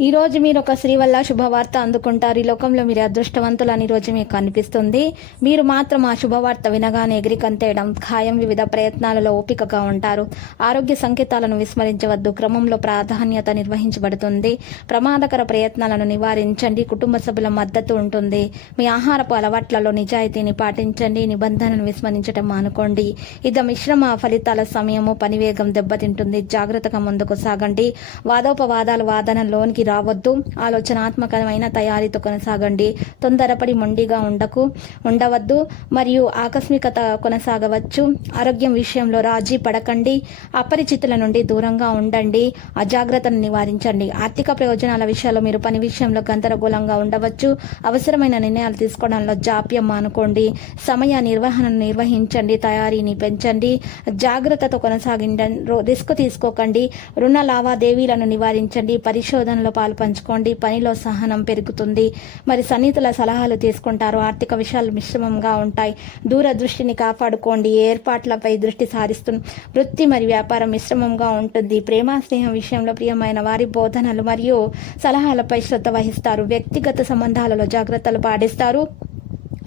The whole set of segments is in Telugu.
ఈరోజు మీరు ఒక స్త్రీ వల్ల శుభవార్త అందుకుంటారు. ఈ లోకంలో మీరు అదృష్టవంతులు అని రోజు మీకు కనిపిస్తుంది మీరు మాత్రం ఆ శుభవార్త వినగానే ఎగిరికంతేయడం ఖాయం. వివిధ ప్రయత్నాలలో ఓపికగా ఉంటారు. ఆరోగ్య సంకేతాలను విస్మరించవద్దు. క్రమంలో ప్రాధాన్యత నిర్వహించబడుతుంది. ప్రమాదకర ప్రయత్నాలను నివారించండి. కుటుంబ సభ్యుల మద్దతు ఉంటుంది. మీ ఆహారపు అలవాట్లలో నిజాయితీని పాటించండి. నిబంధనను విస్మరించడం మానుకోండి. ఇది మిశ్రమ ఫలితాల సమయము పనివేగం దెబ్బతింటుంది. జాగ్రత్తగా ముందుకు సాగండి. వాదోపవాదాలు వాదనలోనికి రావద్దు. ఆలోచనాత్మకమైన తయారీతో కొనసాగండి. తొందరపడి మొండిగా ఉండకు ఉండవద్దు మరియు ఆకస్మికత కొనసాగవచ్చు. ఆరోగ్యం విషయంలో రాజీ పడకండి. అపరిచితుల నుండి దూరంగా ఉండండి. అజాగ్రత్తను నివారించండి. ఆర్థిక ప్రయోజనాల విషయాల్లో మీరు పని విషయంలో గందరగోళంగా ఉండవచ్చు. అవసరమైన నిర్ణయాలు తీసుకోవడంలో జాప్యం మానుకోండి. సమయ నిర్వహణను నిర్వహించండి. తయారీని పెంచండి. జాగ్రత్తతో కొనసాగించండి రిస్క్ తీసుకోకండి. రుణ లావాదేవీలను నివారించండి. పరిశోధనలో పాలు పంచుకోండి పనిలో సహనం పెరుగుతుంది. మరి సన్నిహితుల సలహాలు తీసుకుంటారు ఆర్థిక విషయాలు మిశ్రమంగా ఉంటాయి. దూరదృష్టిని కాపాడుకోండి ఏర్పాట్లపై దృష్టి సారిస్తు వృత్తి మరియు వ్యాపారం మిశ్రమంగా ఉంటుంది. ప్రేమ స్నేహం విషయంలో ప్రియమైన వారి బోధనలు మరియు సలహాలపై శ్రద్ధ వహిస్తారు. వ్యక్తిగత సంబంధాలలో జాగ్రత్తలు పాటిస్తారు.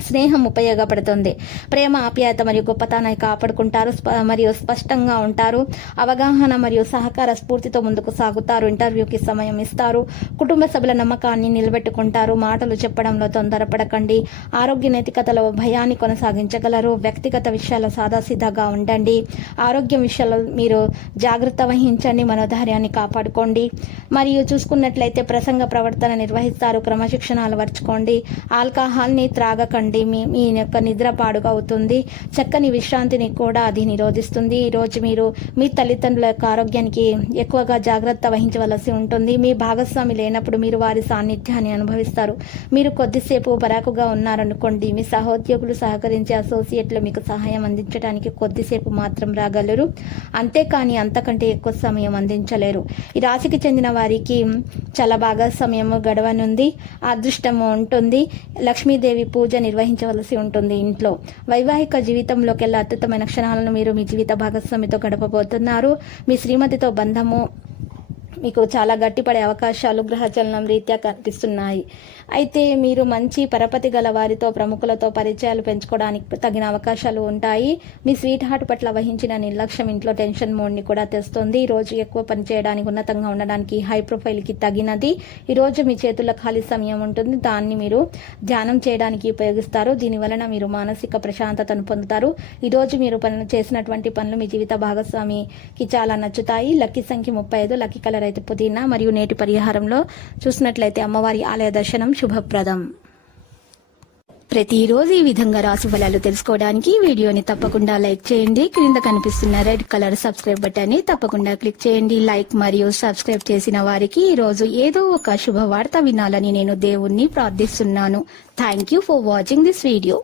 స్నేహం ఉపయోగపడుతుంది. ప్రేమ ఆప్యాయత మరియు గొప్పతనాన్ని కాపాడుకుంటారు. స్ప- మరియు స్పష్టంగా ఉంటారు. అవగాహన మరియు సహకార స్ఫూర్తితో ముందుకు సాగుతారు. ఇంటర్వ్యూకి సమయం ఇస్తారు. కుటుంబ సభ్యుల నమ్మకాన్ని నిలబెట్టుకుంటారు. మాటలు చెప్పడంలో తొందరపడకండి. ఆరోగ్య నైతికతలో భయాన్ని కొనసాగించగలరు. వ్యక్తిగత విషయాల సాదాసీదాగా ఉండండి. ఆరోగ్యం విషయాల్లో మీరు జాగ్రత్త వహించండి. మనోధైర్యాన్ని కాపాడుకోండి. మరియు చూసుకున్నట్లయితే ప్రసంగ ప్రవర్తన నిర్వహిస్తారు. క్రమశిక్షణ అలవర్చుకోండి. ఆల్కహాల్ని త్రాగకండి. మీ మీ యొక్క నిద్ర పాడుగా అవుతుంది చక్కని విశ్రాంతిని కూడా అది నిరోధిస్తుంది. ఈ రోజు మీరు మీ తల్లిదండ్రుల యొక్క ఆరోగ్యానికి ఎక్కువగా జాగ్రత్త వహించవలసి ఉంటుంది. మీ భాగస్వామి లేనప్పుడు మీరు వారి సాన్నిధ్యాన్ని అనుభవిస్తారు. మీరు కొద్దిసేపు పరాకుగా ఉన్నారనుకోండి మీ సహోద్యోగులు సహకరించే అసోసియేట్లు మీకు సహాయం అందించడానికి కొద్దిసేపు మాత్రం రాగలరు. అంతేకాని అంతకంటే ఎక్కువ సమయం అందించలేరు. ఈ రాశికి చెందిన వారికి చాలా బాగా సమయము గడవనుంది. అదృష్టము ఉంటుంది. లక్ష్మీదేవి పూజ నిర్వహించవలసి ఉంటుంది ఇంట్లో. వైవాహిక జీవితంలోకెల్లా అద్భుతమైన క్షణాలను మీరు మీ జీవిత భాగస్వామితో గడపబోతున్నారు. మీ శ్రీమతితో బంధము మీకు చాలా గట్టిపడే అవకాశాలు గ్రహచలనం రీత్యా కనిపిస్తున్నాయి. అయితే మీరు మంచి పరపతి గల వారితో ప్రముఖులతో పరిచయాలు పెంచుకోవడానికి తగిన అవకాశాలు ఉంటాయి. మీ స్వీట్ హార్ట్ పట్ల వహించిన నిర్లక్ష్యం ఇంట్లో టెన్షన్ మోడ్ని కూడా తెస్తుంది. ఈ రోజు ఎక్కువ పని చేయడానికి ఉన్నతంగా ఉండడానికి హై ప్రొఫైల్కి తగినది. ఈ రోజు మీ చేతుల్లో ఖాళీ సమయం ఉంటుంది. దాన్ని మీరు ధ్యానం చేయడానికి ఉపయోగిస్తారు. దీని వలన మీరు మానసిక ప్రశాంతతను పొందుతారు. ఈ రోజు మీరు పనులు చేసినటువంటి పనులు మీ జీవిత భాగస్వామికి చాలా నచ్చుతాయి. లక్కీ సంఖ్య ముప్పై ఐదు లక్కీ కలర్ అయితే పుదీనా మరియు నేటి పరిహారంలో చూసినట్లయితే అమ్మవారి ఆలయ దర్శనం శుభప్రదం. ప్రతిరోజు ఈ విధంగా రాశి ఫలాలు తెలుసుకోవడానికి వీడియోని తప్పకుండా లైక్ చేయండి. క్రింద కనిపిస్తున్న రెడ్ కలర్ సబ్స్క్రైబ్ బటన్ని తప్పకుండా క్లిక్ చేయండి. లైక్ మరియు సబ్స్క్రైబ్ చేసిన వారికి ఈ రోజు ఏదో ఒక శుభవార్త వినాలని నేను దేవుణ్ణి ప్రార్థిస్తున్నాను. Thank you for watching this video